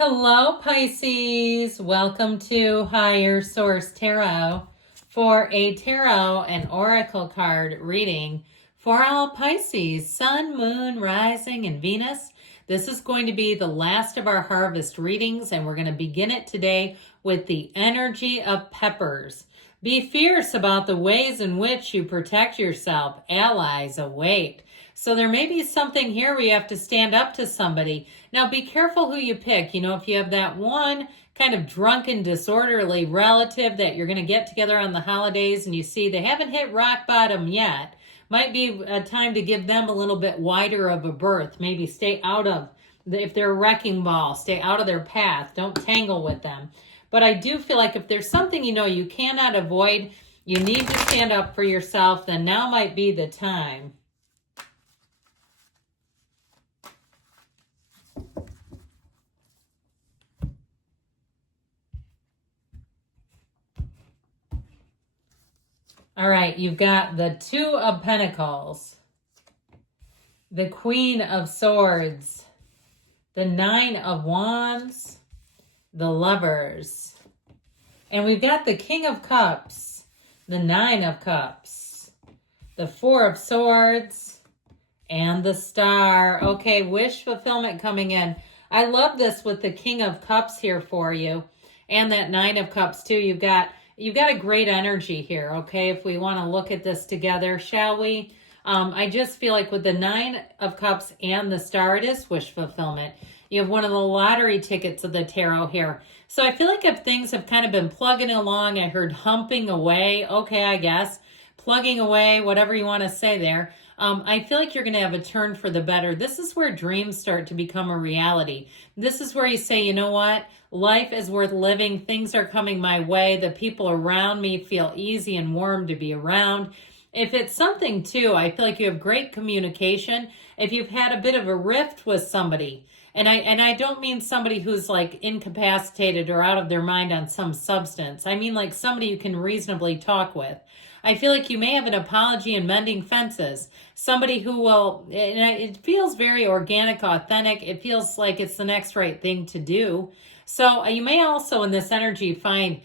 Hello, Pisces. Welcome to Higher Source Tarot for a tarot and oracle card reading for all Pisces, Sun, Moon, Rising, and Venus. This is going to be the last of our harvest readings, and we're going to begin it today with the energy of peppers. Be fierce about the ways in which you protect yourself. Allies await. So there may be something here where you have to stand up to somebody. Now be careful who you pick. You know, if you have that one kind of drunken, disorderly relative that you're going to get together on the holidays and you see they haven't hit rock bottom yet, might be a time to give them a little bit wider of a berth. Maybe stay out of, if they're a wrecking ball, stay out of their path. Don't tangle with them. But I do feel like if there's something you know you cannot avoid, you need to stand up for yourself, then now might be the time. All right, you've got the Two of Pentacles, the Queen of Swords, the Nine of Wands, the Lovers, and we've got the King of Cups, the Nine of Cups, the Four of Swords, and the Star. Okay, wish fulfillment coming in. I love this with the King of Cups here for you, and that Nine of Cups too. You've got a great energy here, okay? If we want to look at this together, shall we? I just feel like with the Nine of Cups and the Star, it is wish fulfillment. You have one of the lottery tickets of the tarot here. So I feel like if things have kind of been plugging along, I heard humping away, okay, I guess, plugging away, whatever you want to say there. I feel like you're going to have a turn for the better. This is where dreams start to become a reality. This is where you say, you know what? Life is worth living. Things are coming my way. The people around me feel easy and warm to be around. If it's something too, I feel like you have great communication. If you've had a bit of a rift with somebody, and I don't mean somebody who's like incapacitated or out of their mind on some substance. I mean like somebody you can reasonably talk with. I feel like you may have an apology and mending fences. Somebody who will, and it feels very organic, authentic. It feels like it's the next right thing to do. So you may also in this energy find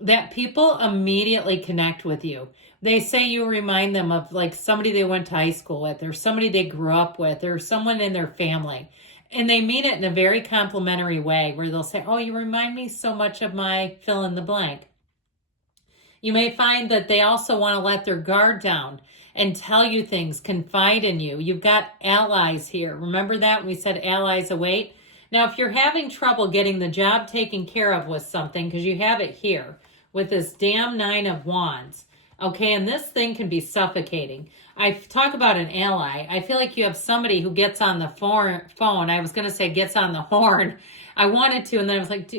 that people immediately connect with you. They say you remind them of like somebody they went to high school with or somebody they grew up with or someone in their family. And they mean it in a very complimentary way where they'll say, oh, you remind me so much of my fill in the blank. You may find that they also want to let their guard down and tell you things, confide in you. You've got allies here. Remember that? We said allies await. Now, if you're having trouble getting the job taken care of with something, because you have it here with this damn Nine of Wands, okay, and this thing can be suffocating. I talk about an ally. I feel like you have somebody who gets on the phone. I was going to say gets on the horn. I wanted to, and then I was like,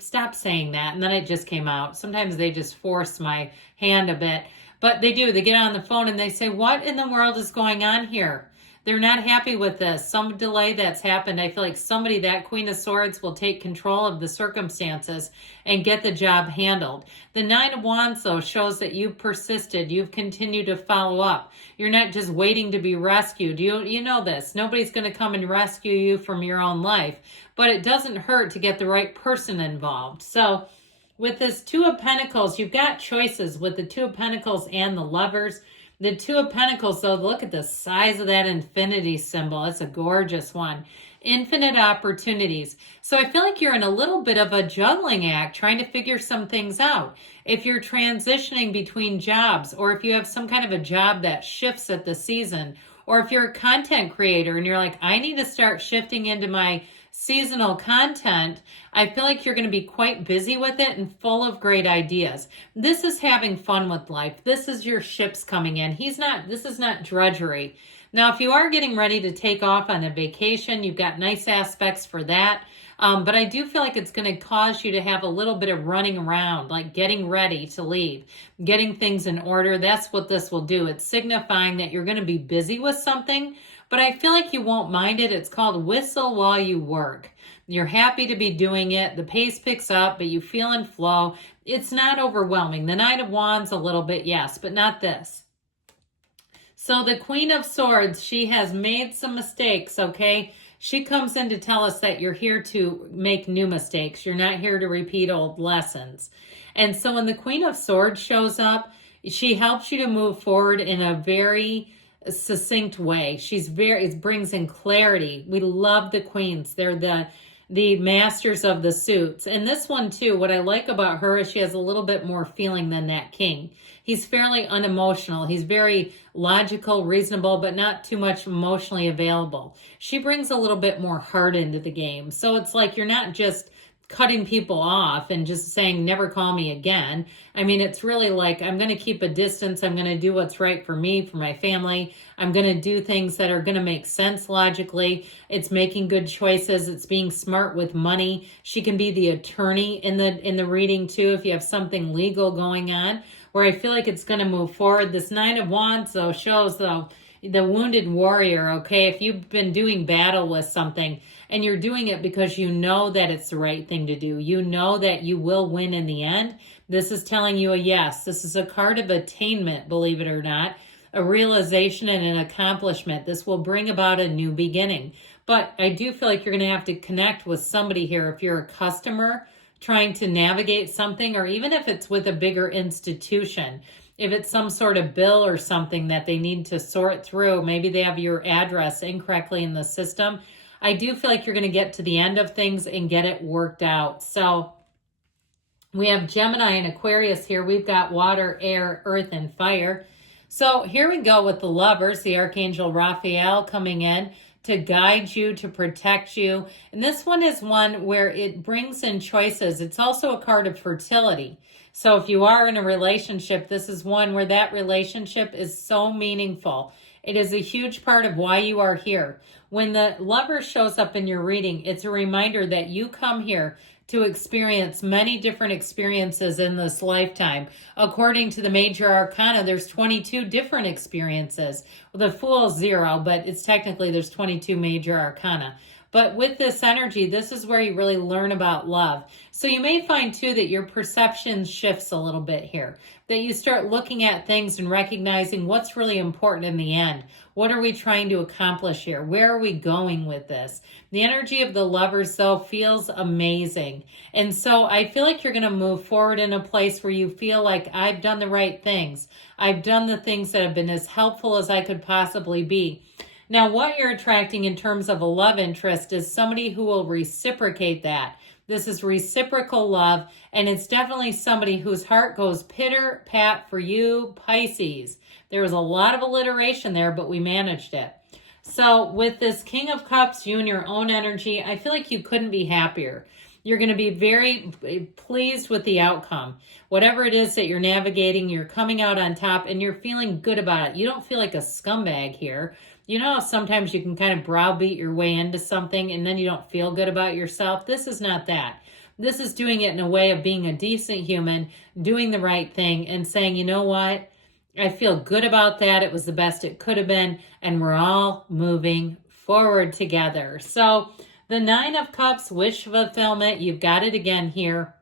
stop saying that. And then it just came out. Sometimes they just force my hand a bit. But they do. They get on the phone and they say, what in the world is going on here? They're not happy with this. Some delay that's happened. I feel like somebody, that Queen of Swords, will take control of the circumstances and get the job handled. The Nine of Wands, though, shows that you've persisted. You've continued to follow up. You're not just waiting to be rescued. You know this. Nobody's going to come and rescue you from your own life. But it doesn't hurt to get the right person involved. So with this Two of Pentacles, you've got choices with the Two of Pentacles and the Lovers. The Two of Pentacles, though, look at the size of that infinity symbol. It's a gorgeous one. Infinite opportunities. So I feel like you're in a little bit of a juggling act, trying to figure some things out. If you're transitioning between jobs, or if you have some kind of a job that shifts at the season, or if you're a content creator and you're like, I need to start shifting into my seasonal content, I feel like you're going to be quite busy with it and full of great ideas. This is having fun with life. This is your ships coming in. This is not drudgery. Now, if you are getting ready to take off on a vacation, you've got nice aspects for that. But I do feel like it's going to cause you to have a little bit of running around, like getting ready to leave, getting things in order. That's what this will do. It's signifying that you're going to be busy with something, but I feel like you won't mind it. It's called whistle while you work. You're happy to be doing it. The pace picks up, but you feel in flow. It's not overwhelming. The Knight of Wands, a little bit, yes, but not this. So the Queen of Swords, she has made some mistakes, okay? She comes in to tell us that you're here to make new mistakes. You're not here to repeat old lessons. And so when the Queen of Swords shows up, she helps you to move forward in a very succinct way. It brings in clarity. We love the queens. They're the masters of the suits. And this one too, what I like about her is she has a little bit more feeling than that king. He's fairly unemotional. He's very logical, reasonable, but not too much emotionally available. She brings a little bit more heart into the game. So it's like you're not just cutting people off and just saying, never call me again. I mean, it's really like, I'm going to keep a distance. I'm going to do what's right for me, for my family. I'm going to do things that are going to make sense logically. It's making good choices. It's being smart with money. She can be the attorney in the reading too, if you have something legal going on, where I feel like it's going to move forward. This Nine of Wands, though, shows the wounded warrior, okay? If you've been doing battle with something and you're doing it because you know that it's the right thing to do, you know that you will win in the end, this is telling you a yes. This is a card of attainment, believe it or not, a realization and an accomplishment. This will bring about a new beginning. But I do feel like you're going to have to connect with somebody here if you're a customer trying to navigate something, or even if it's with a bigger institution. If it's some sort of bill or something that they need to sort through, maybe they have your address incorrectly in the system. I do feel like you're going to get to the end of things and get it worked out. So we have Gemini and Aquarius here. We've got water, air, earth, and fire. So here we go with the Lovers, the Archangel Raphael coming in to guide you, to protect you. And this one is one where it brings in choices. It's also a card of fertility. So if you are in a relationship, this is one where that relationship is so meaningful. It is a huge part of why you are here. When the Lover shows up in your reading, it's a reminder that you come here to experience many different experiences in this lifetime. According to the major arcana, there's 22 different experiences. Well, the Fool is 0, but it's technically there's 22 major arcana. But with this energy, this is where you really learn about love. So you may find too that your perception shifts a little bit here, that you start looking at things and recognizing what's really important in the end. What are we trying to accomplish here? Where are we going with this? The energy of the Lovers, though, feels amazing. And so I feel like you're going to move forward in a place where you feel like I've done the right things. I've done the things that have been as helpful as I could possibly be. Now, what you're attracting in terms of a love interest is somebody who will reciprocate that. This is reciprocal love, and it's definitely somebody whose heart goes pitter-pat for you, Pisces. There was a lot of alliteration there, but we managed it. So with this King of Cups, you and your own energy, I feel like you couldn't be happier. You're going to be very pleased with the outcome. Whatever it is that you're navigating, you're coming out on top, and you're feeling good about it. You don't feel like a scumbag here. You know how sometimes you can kind of browbeat your way into something and then you don't feel good about yourself? This is not that. This is doing it in a way of being a decent human, doing the right thing, and saying, you know what? I feel good about that. It was the best it could have been, and we're all moving forward together. So the Nine of Cups, wish fulfillment, you've got it again here.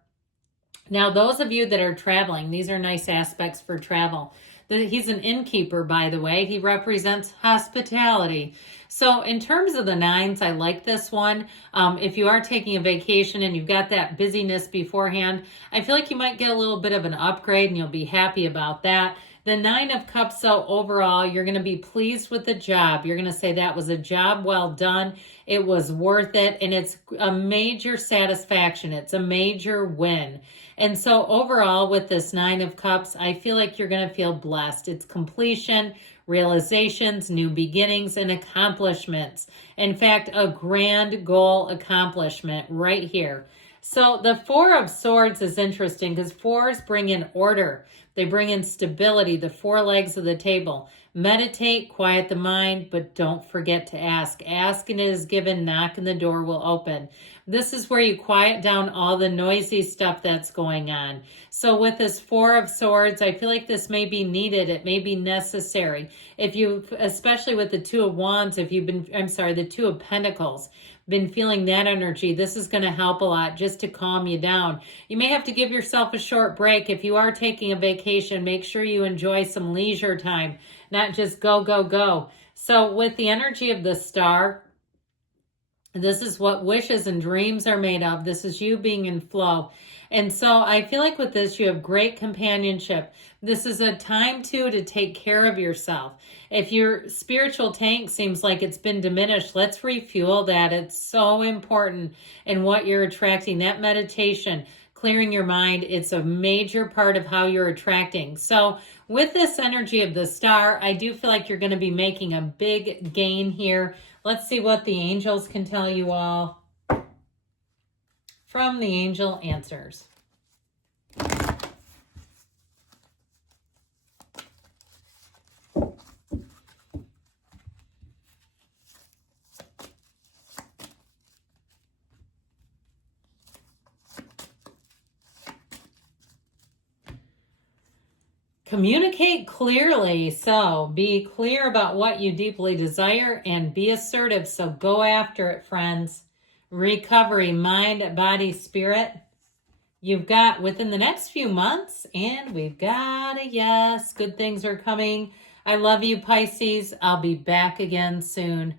Now, those of you that are traveling, these are nice aspects for travel. He's an innkeeper, by the way. He represents hospitality. So in terms of the nines, I like this one. If you are taking a vacation and you've got that busyness beforehand, I feel like you might get a little bit of an upgrade and you'll be happy about that. The Nine of Cups, so overall, you're going to be pleased with the job. You're going to say that was a job well done. It was worth it. And it's a major satisfaction. It's a major win. And so overall, with this Nine of Cups, I feel like you're going to feel blessed. It's completion, realizations, new beginnings, and accomplishments. In fact, a grand goal accomplishment right here. So the Four of Swords is interesting because fours bring in order. They bring in stability, the four legs of the table. Meditate, quiet the mind, but don't forget to ask. Ask and it is given, knock and the door will open. This is where you quiet down all the noisy stuff that's going on. So with this Four of Swords, I feel like this may be needed. It may be necessary. If you, especially with the Two of Wands, if you've been, the Two of Pentacles, been feeling that energy, this is going to help a lot just to calm you down. You may have to give yourself a short break. If you are taking a vacation, make sure you enjoy some leisure time, not just go, go, go. So with the energy of the Star, This is what wishes and dreams are made of. This is you being in flow. And so I feel like with this, you have great companionship. This is a time, too, to take care of yourself. If your spiritual tank seems like it's been diminished, let's refuel that. It's so important in what you're attracting. That meditation, clearing your mind, it's a major part of how you're attracting. So with this energy of the star, I do feel like you're going to be making a big gain here. Let's see what the angels can tell you all from the angel answers. Communicate clearly. So be clear about what you deeply desire and be assertive. So go after it, friends. Recovery, mind, body, spirit. You've got within the next few months, and we've got a yes. Good things are coming. I love you, Pisces. I'll be back again soon.